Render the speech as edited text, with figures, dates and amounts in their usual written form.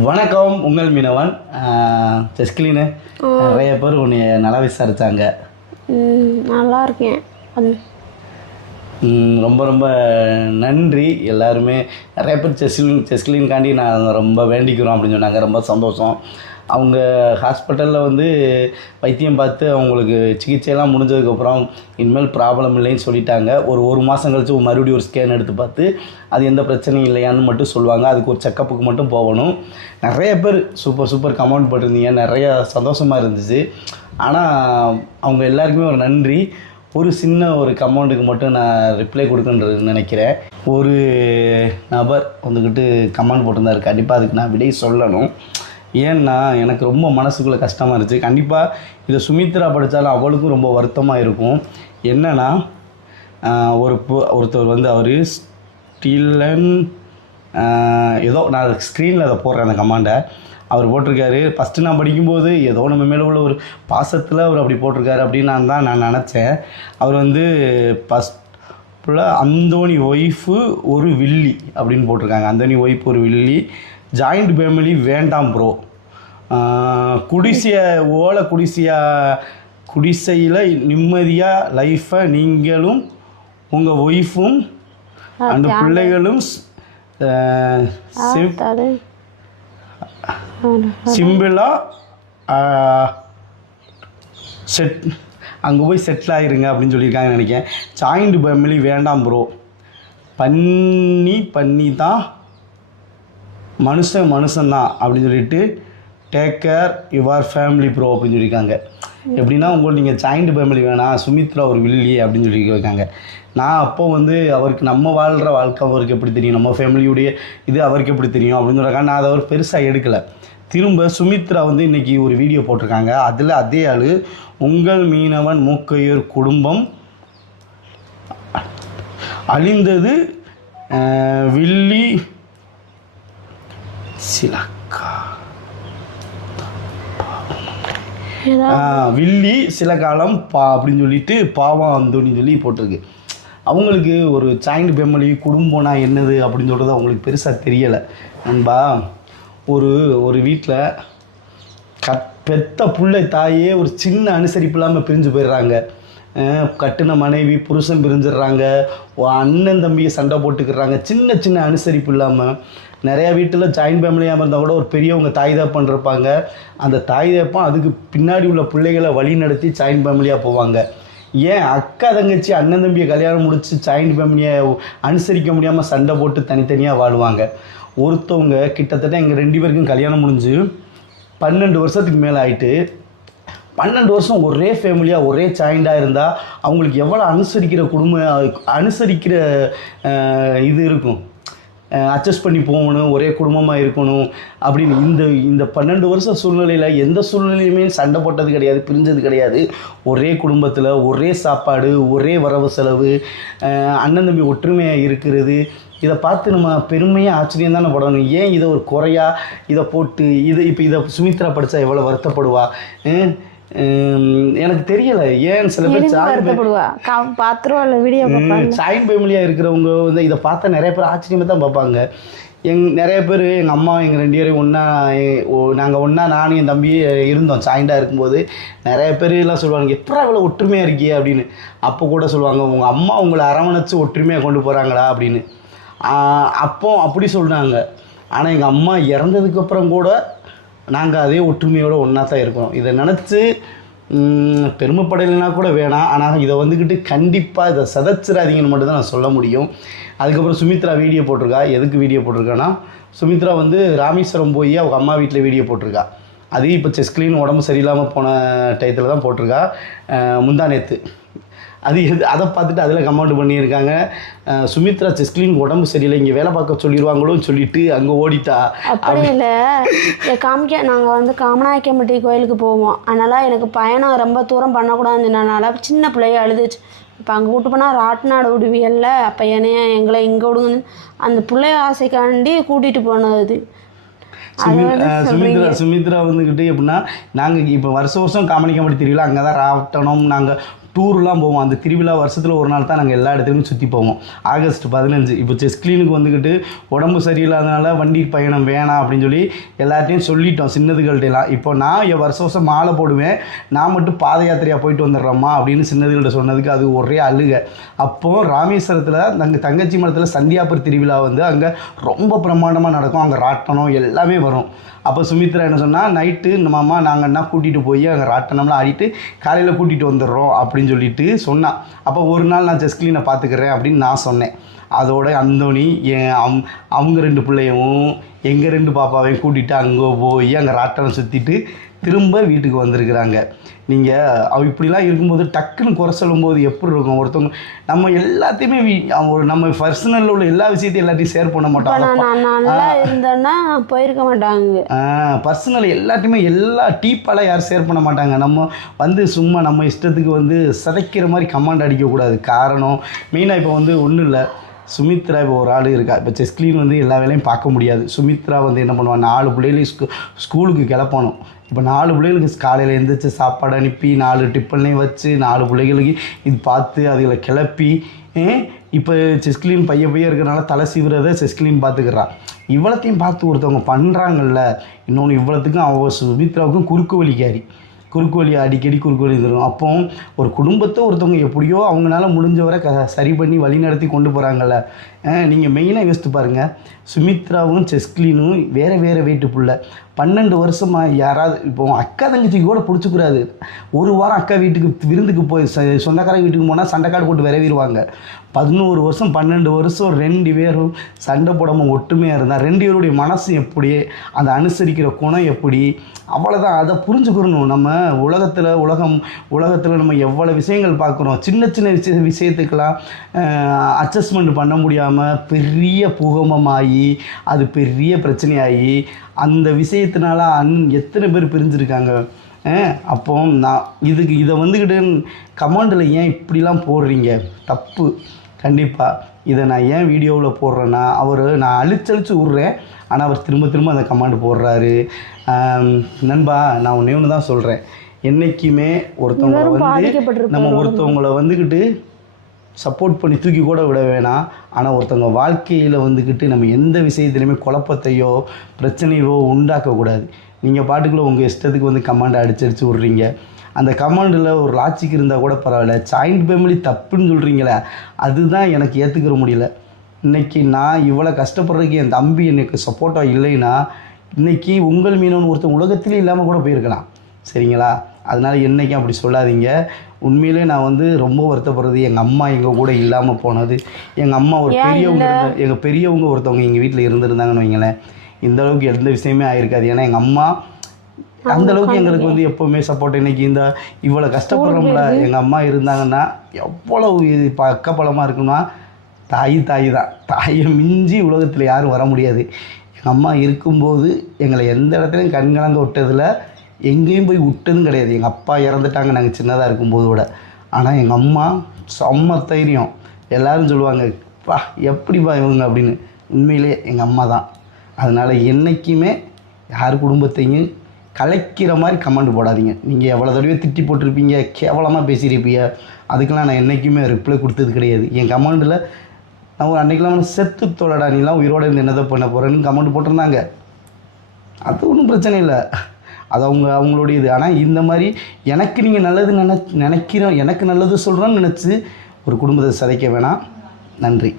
வணக்கம், உங்கள் மீனவன். செஸ்கிலின்னு நிறைய பேர் உன்னை நல்லா விசாரித்தாங்க. நல்லா இருக்கேன். ரொம்ப ரொம்ப நன்றி. எல்லாருமே நிறைய பேர் செஸ்கிலின்காண்டி நான் ரொம்ப வேண்டிக்கிறோம் அப்படின்னு சொன்னாங்க. ரொம்ப சந்தோஷம். அவங்க ஹாஸ்பிட்டலில் வந்து வைத்தியம் பார்த்து அவங்களுக்கு சிகிச்சையெல்லாம் முடிஞ்சதுக்கப்புறம் இனிமேல் ப்ராப்ளம் இல்லைன்னு சொல்லிட்டாங்க. ஒரு மாதம் கழித்து மறுபடியும் ஒரு ஸ்கேன் எடுத்து பார்த்து அது எந்த பிரச்சனையும் இல்லையான்னு மட்டும் சொல்லுவாங்க. அதுக்கு ஒரு செக்கப்புக்கு மட்டும் போகணும். நிறைய பேர் சூப்பர் கமெண்ட் போட்டிருந்தீங்க. நிறைய சந்தோஷமாக இருந்துச்சு. ஆனால் அவங்க எல்லாருக்குமே ஒரு நன்றி. ஒரு சின்ன ஒரு கமெண்ட்டுக்கு மட்டும் நான் ரிப்ளை கொடுக்குன்றது நினைக்கிறேன். ஒரு நபர் வந்துக்கிட்டு கமெண்ட் போட்டிருந்தார். கண்டிப்பாக அதுக்கு நான் விடை சொல்லணும். ஏன்னா எனக்கு ரொம்ப மனசுக்குள்ளே கஷ்டமாக இருந்துச்சு. கண்டிப்பாக இதை சுமித்ரா படித்தாலும் அவளுக்கும் ரொம்ப வருத்தமாக இருக்கும். என்னென்னா ஒருத்தர் வந்து அவர் ஸ்டீலன் ஏதோ நான் ஸ்க்ரீனில் அதை போடுறேன் அந்த கமாண்டை. அவர் போட்டிருக்காரு. ஃபஸ்ட்டு நான் படிக்கும்போது ஏதோ நம்ம மேலே உள்ள ஒரு பாசத்தில் அவர் அப்படி போட்டிருக்காரு அப்படின்னு நான் நினச்சேன். அவர் வந்து ஃபஸ்ட்டில் அந்தோனி ஒய்ஃபு ஒரு வில்லி அப்படின்னு போட்டிருக்காங்க. அந்தோனி ஒய்ஃப் ஒரு வில்லி. ஜாயிண்ட் ஃபேமிலி வேண்டாம் ப்ரோ. குடிசையில் நிம்மதியாக லைஃப்பை நீங்களும் உங்கள் ஒய்ஃபும் அந்த பிள்ளைகளும் சிம்பிளாக அங்கே போய் செட்டில் ஆகிருங்க அப்படின்னு சொல்லியிருக்காங்கன்னு நினைக்கிறேன். ஜாயிண்ட் ஃபேமிலி வேண்டாம் ப்ரோ. பண்ணி தான் மனுஷன்தான் அப்படின்னு சொல்லிட்டு take care your family bro அப்படின்னு சொல்லியிருக்காங்க. எப்படின்னா உங்களுக்கு நீங்கள் ஜாயிண்ட் ஃபேமிலி வேணாம், சுமித்ரா ஒரு வில்லி அப்படின்னு சொல்லியிருக்காங்க. நான் அப்போ வந்து அவருக்கு நம்ம வாழ்கிற வாழ்க்கை அவருக்கு எப்படி தெரியும், நம்ம ஃபேமிலியுடைய இது அவருக்கு எப்படி தெரியும் அப்படின்னு சொல்கிறாங்க. நான் அதை அவர் பெருசாக எடுக்கலை. திரும்ப சுமித்ரா வந்து இன்றைக்கி ஒரு வீடியோ போட்டிருக்காங்க. அதில் அதே ஆள் உங்கள் மீனவன் மூக்கையூர் குடும்பம் அழிந்தது வில்லி வில்லி சில காலம் அப்படின்னு சொல்லிட்டு பாவம் அந்தோன்னு சொல்லி போட்டிருக்கு. அவங்களுக்கு ஒரு ஜாயிண்ட் ஃபேமிலி குடும்பம்னா என்னது அப்படின்னு சொல்கிறது அவங்களுக்கு பெருசாக தெரியலை. நண்பா, ஒரு வீட்டில் பெத்த பிள்ளை தாயே ஒரு சின்ன அனுசரிப்பு இல்லாமல் பிரிஞ்சு போயிடுறாங்க. கட்டின மனைவி புருஷன் பிரிஞ்சிடுறாங்க. அண்ணன் தம்பியை சண்டை போட்டுக்கிறாங்க. சின்ன அனுசரிப்பு இல்லாமல் நிறையா வீட்டில் ஜாயிண்ட் ஃபேமிலியாக இருந்தால் கூட ஒரு பெரியவங்க தாய் தகப்பன் இருப்பாங்க. அந்த தாய் தகப்பன் அதுக்கு பின்னாடி உள்ள பிள்ளைகளை வழி நடத்தி ஜாயிண்ட் ஃபேமிலியாக போவாங்க. ஏன் அக்கா தங்கச்சி அண்ணன் தம்பியை கல்யாணம் முடித்து ஜாயிண்ட் ஃபேமிலியை அனுசரிக்க முடியாமல் சண்டை போட்டு தனித்தனியாக வாழ்வாங்க. ஒருத்தவங்க கிட்டத்தட்ட எங்கள் 2 பேருக்கும் கல்யாணம் முடிஞ்சு 12 வருஷத்துக்கு மேலே ஆகிட்டு 12 வருஷம் ஒரே ஃபேமிலியாக ஒரே ஜாயிண்டாக இருந்தால் அவங்களுக்கு எவ்வளோ அனுசரிக்கிற இது இருக்கும். அட்ஜஸ்ட் பண்ணி போகணும், ஒரே குடும்பமாக இருக்கணும் அப்படின்னு. இந்த 12 வருஷம் சூழ்நிலையில் எந்த சூழ்நிலையுமே சண்டை போட்டது கிடையாது, பிரிஞ்சது கிடையாது. ஒரே குடும்பத்தில் ஒரே சாப்பாடு, ஒரே வரவு செலவு, அண்ணன் தம்பி ஒற்றுமையாக இருக்கிறது. இதை பார்த்து நம்ம பெருமையாக ஆச்சரியம் தானே படணும். ஏன் இதை ஒரு குறையாக இதை போட்டு இதை சுமித்ரா படித்தா எவ்வளோ வருத்தப்படுவா எனக்கு தெரியலை. ஏன் சில பேர் ஜாயிண்ட் ஃபேமிலியாக இருக்கிறவங்க வந்து இதை பார்த்தா நிறைய பேர் ஆச்சரியமாக தான் பார்ப்பாங்க. நிறைய பேர் எங்கள் அம்மா எங்கள் 2 பேரும் நாங்கள் ஒன்றா நானும் என் தம்பி இருந்தோம் ஜாயிண்டாக இருக்கும்போது. நிறைய பேர் எல்லாம் சொல்லுவாங்க எப்படா இவ்வளோ ஒற்றுமையாக இருக்கியே அப்படின்னு. அப்போ கூட சொல்லுவாங்க உங்கள் அம்மா உங்களை அரவணைச்சு ஒற்றுமையாக கொண்டு போகிறாங்களா அப்படின்னு. அப்படி சொல்கிறாங்க. ஆனால் எங்கள் அம்மா இறந்ததுக்கப்புறம் கூட நாங்கள் அதே ஒற்றுமையோடு ஒன்றா தான் இருக்கோம். இதை நினச்சி பெருமைப்படலைன்னா கூட வேணாம். ஆனால் இதை வந்துக்கிட்டு கண்டிப்பாக இதை சதைச்சிடாதீங்கன்னு மட்டும் தான் நான் சொல்ல முடியும். அதுக்கப்புறம் சுமித்ரா வீடியோ போட்டிருக்கா. எதுக்கு வீடியோ போட்டிருக்கான்னா, சுமித்ரா வந்து ராமேஸ்வரம் போய் அவங்க அம்மா வீட்டில் வீடியோ போட்டிருக்கா. அது இப்போ செஸ்கிலின் உடம்பு சரியில்லாமல் போன டயத்தில் தான் போட்டிருக்கா, முந்தா நேற்று. அதை பார்த்துட்டு அதில் கமெண்ட் பண்ணியிருக்காங்க, சுமித்ரா செஸ்கிலின் உடம்பு சரியில்லை, இங்கே வேலை பார்க்க சொல்லிடுவாங்களோன்னு சொல்லிட்டு அங்கே ஓடிட்டா. அப்படி இல்லை, நாங்கள் வந்து காமநாயக்கம்பட்டி கோயிலுக்கு போவோம். அதனால் எனக்கு பயணம் ரொம்ப தூரம் பண்ணக்கூடாதுனால சின்ன பிள்ளைய அழுதுச்சு. இப்போ அங்கே கூட்டு போனால் ராட்நாடு விடுவியல்ல, அப்போ எங்களை இங்கே விடுங்க அந்த பிள்ளைய ஆசைக்காண்டி கூட்டிகிட்டு போனது. சுமித்ரா வந்துக்கிட்டு எப்படின்னா, நாங்கள் இப்போ வருஷம் காமநாயக்கம்பட்டி தெரியல, அங்கே தான் ராட்டனம் நாங்கள் டூர்லாம் போவோம். அந்த திருவிழா வருஷத்தில் ஒரு நாள் தான் நாங்கள் எல்லா இடத்துலையும் சுற்றி போவோம். ஆகஸ்ட் 15 இப்போ செஸ் கிளீனுக்கு வந்துக்கிட்டு உடம்பு சரியில்லாதனால வண்டி பயணம் வேணாம் அப்படின்னு சொல்லி எல்லாத்தையும் சொல்லிட்டோம் சின்னதுகள்கிட்டலாம். இப்போ நான் என் வருஷம் மாலை போடுவேன், நான் மட்டும் பாத யாத்திரையாக போயிட்டு வந்துடுறோம்மா அப்படின்னு சின்னதுகள்கிட்ட சொன்னதுக்கு அது ஒரே அழுக. அப்போது ராமேஸ்வரத்தில் நாங்கள் தங்கச்சி மடத்தில் சந்தியாபுரி திருவிழா வந்து அங்கே ரொம்ப பிரமாண்டமாக நடக்கும். அங்கே ராட்டனம் எல்லாமே வரும். அப்போ சுமித்ரா என்ன சொன்னால், நைட்டு மாமா நாங்கள்னா கூட்டிகிட்டு போய் அங்கே ராட்டனம்லாம் ஆடிட்டு காலையில் கூட்டிகிட்டு வந்துடுறோம் அப்படின்னு சொல்லிட்டு சொன்னான். அப்போ ஒரு நாள் நான் செஸ் கிளீனை பார்த்துக்கிறேன் அப்படின்னு நான் சொன்னேன். அதோட அந்தோணி அவங்க 2 பிள்ளையும் எங்கள் 2 பாப்பாவையும் கூட்டிகிட்டு அங்கே போய் அங்கே ராட்டனம் சுற்றிட்டு திரும்ப வீட்டுக்கு வந்திருக்கிறாங்க. நீங்கள் இப்படிலாம் இருக்கும்போது டக்குன்னு குறை சொல்லும்போது எப்படி இருக்கும்? ஒருத்தவங்க நம்ம எல்லாத்தையுமே நம்ம பர்சனலில் உள்ள எல்லா விஷயத்தையும் எல்லாத்தையும் ஷேர் பண்ண மாட்டோம். நான் நல்லா இருந்தேன்னா போயிருக்க மாட்டாங்க. பர்சனல் எல்லாத்தையுமே எல்லா டீப்பாலாம் யாரும் ஷேர் பண்ண மாட்டாங்க. நம்ம வந்து சும்மா நம்ம இஷ்டத்துக்கு வந்து சிதைக்கிற மாதிரி கமாண்ட் அடிக்கக்கூடாது. காரணம் மெயினாக இப்போ வந்து ஒன்றும் இல்லை, சுமித்ரா இப்போ ஒரு ஆள் இருக்கா. இப்போ செஸ் கிளீன் வந்து எல்லா வேலையும் பார்க்க முடியாது. சுமித்ரா வந்து என்ன பண்ணுவாள், 4 பிள்ளைகளையும் ஸ்கூலுக்கு கிளப்பணும். இப்போ 4 பிள்ளைகளுக்கு காலையில் எழுந்திரிச்சு சாப்பாடு அனுப்பி 4 டிஃபன்லையும் வச்சு 4 பிள்ளைகளுக்கு இது பார்த்து அதுகளை கிளப்பி இப்போ செஸ் கிளீன் பையன் இருக்கிறனால தலை சீவுறதை செஸ் கிளீன் பார்த்துக்கிறான். இவ்வளோத்தையும் பார்த்து ஒருத்தவங்க பண்ணுறாங்கல்ல. இன்னொன்று இவ்வளோத்துக்கும் அவள் சுமித்ராவுக்கும் குறுக்கு வழி அடிக்கடி குறுக்கு வழி தரும். அப்போ ஒரு குடும்பத்தை ஒருத்தவங்க எப்படியோ அவங்களால முடிஞ்சவரை சரி பண்ணி வழி நடத்தி கொண்டு போகிறாங்கல்ல. நீங்கள் மெயினாக யோசித்து பாருங்கள், சுமித்ராவும் செஸ் கிளீனும் வேறு வீட்டு பிள்ளை. 12 வருஷமாக யாராவது இப்போ அக்கா தங்கச்சிக்கு கூட பிடிச்சிக்கூடாது. ஒரு வாரம் அக்கா வீட்டுக்கு விருந்துக்கு போய் சொந்தக்கார வீட்டுக்கு போனால் சண்டைக்காடு போட்டு விரவிடுவாங்க. 11 வருஷம் 12 வருஷம் 2 பேரும் சண்டை போடாமல் ஒற்றுமையாக இருந்தால் 2 பேருடைய மனசு எப்படி, அந்த அனுசரிக்கிற குணம் எப்படி, அவ்வளோதான். அதை புரிஞ்சுக்கிறணும். நம்ம உலகத்தில் நம்ம எவ்வளோ விஷயங்கள் பார்க்குறோம். சின்ன விஷயத்துக்கெல்லாம் அட்ஜஸ்ட்மெண்ட் பண்ண முடியாமல் பெரிய பூகம்பமாகி அது பெரிய பிரச்சனையாகி அந்த விஷயத்தினால எத்தனை பேர் பிரிஞ்சிருக்காங்க. அப்போ நான் இதை வந்துக்கிட்டு கமெண்டில் ஏன் இப்படிலாம் போடுறீங்க? தப்பு. கண்டிப்பாக இதை நான் ஏன் வீடியோவில் போடுறேன்னா, நான் அழிச்சழிச்சு விட்றேன், ஆனால் அவர் திரும்ப அந்த கமெண்ட் போடுறாரு. நண்பா, நான் ஒன்று தான் சொல்கிறேன், என்றைக்குமே ஒருத்தவங்களை வந்துக்கிட்டு சப்போர்ட் பண்ணி தூக்கி கூட விட வேணாம். ஆனால் ஒருத்தவங்க வாழ்க்கையில் வந்துக்கிட்டு நம்ம எந்த விஷயத்துலையுமே குழப்பத்தையோ பிரச்சனையோ உண்டாக்கக்கூடாது. நீங்கள் பாட்டுக்குள்ளே உங்கள் இஷ்டத்துக்கு வந்து கமாண்டை அடிச்சு விட்றீங்க. அந்த கமாண்டில் ஒரு லாஜிக் இருந்தால் கூட பரவாயில்ல. ஜாயிண்ட் ஃபேமிலி தப்புன்னு சொல்கிறீங்களே, அதுதான் எனக்கு ஏற்றுக்கிற முடியல. இன்றைக்கி நான் இவ்வளோ கஷ்டப்படுறதுக்கு என் தம்பி எனக்கு சப்போர்ட்டாக இல்லைன்னா இன்றைக்கி உங்கள் மீனவன் ஒருத்தன் உலகத்திலே இல்லாமல் கூட போயிருக்கலாம். சரிங்களா? அதனால் என்றைக்கும் அப்படி சொல்லாதீங்க. உண்மையிலே நான் வந்து ரொம்ப வருத்தப்படுறது எங்கள் அம்மா எங்கள் கூட இல்லாமல் போனது. எங்கள் அம்மா ஒரு பெரியவங்க ஒருத்தவங்க எங்கள் வீட்டில் இருந்திருந்தாங்கன்னு வைங்களேன், இந்தளவுக்கு எந்த விஷயமே ஆகிருக்காது. ஏன்னா எங்கள் அம்மா அந்தளவுக்கு எங்களுக்கு வந்து எப்போவுமே சப்போர்ட். இன்றைக்கி இவ்வளோ கஷ்டப்படுறோம்ல, எங்கள் அம்மா இருந்தாங்கன்னா எவ்வளோ பக்கபலமாக இருக்குன்னா, தாய் தான். தாயை மிஞ்சி உலகத்தில் யாரும் வர முடியாது. எங்கள் அம்மா இருக்கும்போது எங்களை எந்த இடத்துலையும் கண்கலங்க விட்டதில், எங்கேயும் போய் விட்டதும் கிடையாது. எங்கள் அப்பா இறந்துட்டாங்க நாங்கள் சின்னதாக இருக்கும்போது கூட. ஆனால் எங்கள் அம்மா செம்ம தைரியம். எல்லோரும் சொல்லுவாங்க, பா எப்படிப்பா இவங்க அப்படின்னு. உண்மையிலே எங்கள் அம்மா தான். அதனால் என்றைக்குமே யார் குடும்பத்தையும் கலைக்கிற மாதிரி கமெண்ட் போடாதீங்க. நீங்கள் எவ்வளோ தடவை திட்டி போட்டிருப்பீங்க, கேவலமாக பேசியிருப்பீங்க, அதுக்கெல்லாம் நான் என்றைக்குமே ரிப்ளை கொடுத்தது கிடையாது. என் கமெண்டில் நான் ஒரு அன்றைக்கெலாம் செத்து தொலைடா, நீலாம் உயிரோடு இருந்து என்னதை பண்ண போகிறேன்னு கமெண்ட் போட்டிருந்தாங்க. அது ஒன்றும் பிரச்சனை இல்லை, அது அவங்களுடைய இது. ஆனால் இந்த மாதிரி எனக்கு நீங்கள் நல்லது நினைக்கிறோம், எனக்கு நல்லது சொல்கிறோன்னு நினச்சி ஒரு குடும்பத்தை சிதைக்க வேணாம். நன்றி.